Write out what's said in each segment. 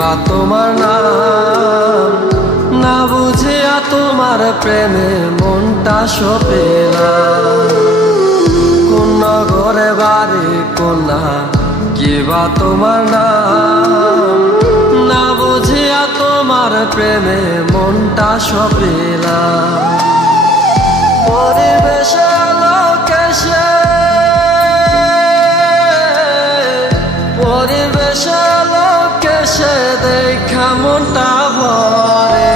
বা তোমার নাম, না বুঝিয়া তোমার প্রেমে মনটা সপেলাম। কোন নগরে বাড়ি কোনা, কি বা তোমার নাম, না বুঝিয়া তোমার প্রেমে মনটা সপেলাম। পরিবেশে লোকেশে, পরিবেশে লোকেশে দেখা মনটা ভরে।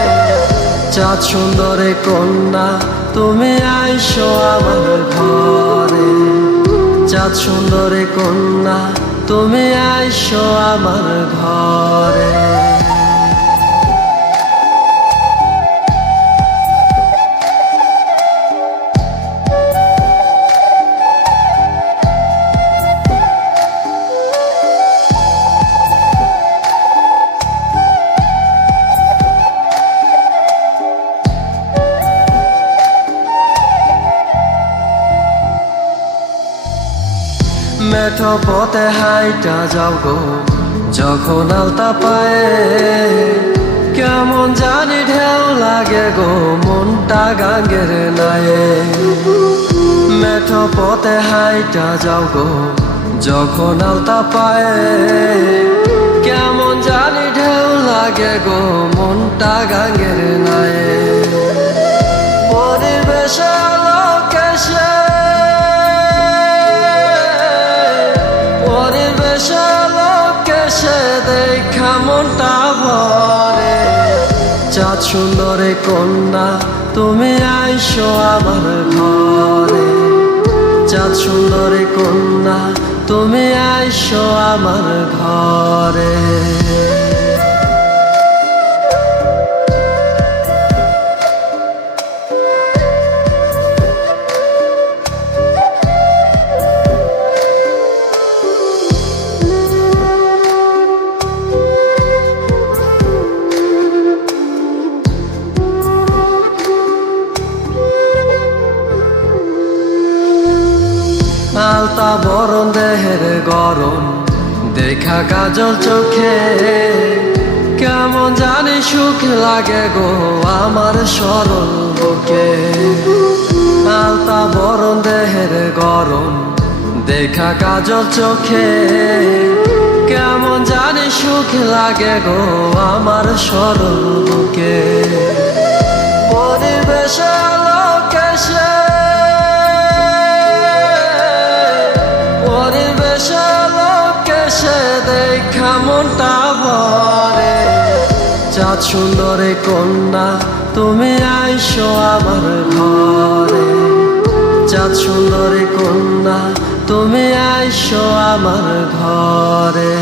চাঁদ সুন্দরী কন্যা তুমি আইসো আমার ঘরে, চাঁদ সুন্দরী কন্যা তুমি আইসো আমার ঘরে। মেঠো পথে হাইটা যাও গো যখন আলতা পায়ে, কেমন জানি ঢেউ লাগে গো মনটা গাঙ্গের নায়ে। মেঠো পথে হাইটা যাও গো যখন আলতা পায়ে, কেমন জানি ঢেউ লাগে গো মনটা গাঙ্গের নায়ে। পরিবেশে লোকেশে, পরিবেশে লোকেশে দেখা মনটা ভরে। চাঁদ সুন্দরী কন্যা তুমি আইসো আমার ঘরে, চাঁদ সুন্দরী কন্যা তুমি আইসো আমার ঘরে। আলতা বরণ দেহের গরম দেখা কাজল চোখে, কেমন জানি সুখ লাগে গো আমার সরল বুকে। আলতা বরণ দেহের গরম দেখা কাজল চোখে, কেমন জানি সুখ লাগে গো আমার সরল বুকে। পরিবেশে লোকেশে, পরিবেশে লোকেশে দেখা মনটা ভরে। চাঁদ সুন্দরী কন্যা তুমি আইসো আমার ঘরে, চাঁদ সুন্দরী কন্যা তুমি আইসো আমার ঘরে।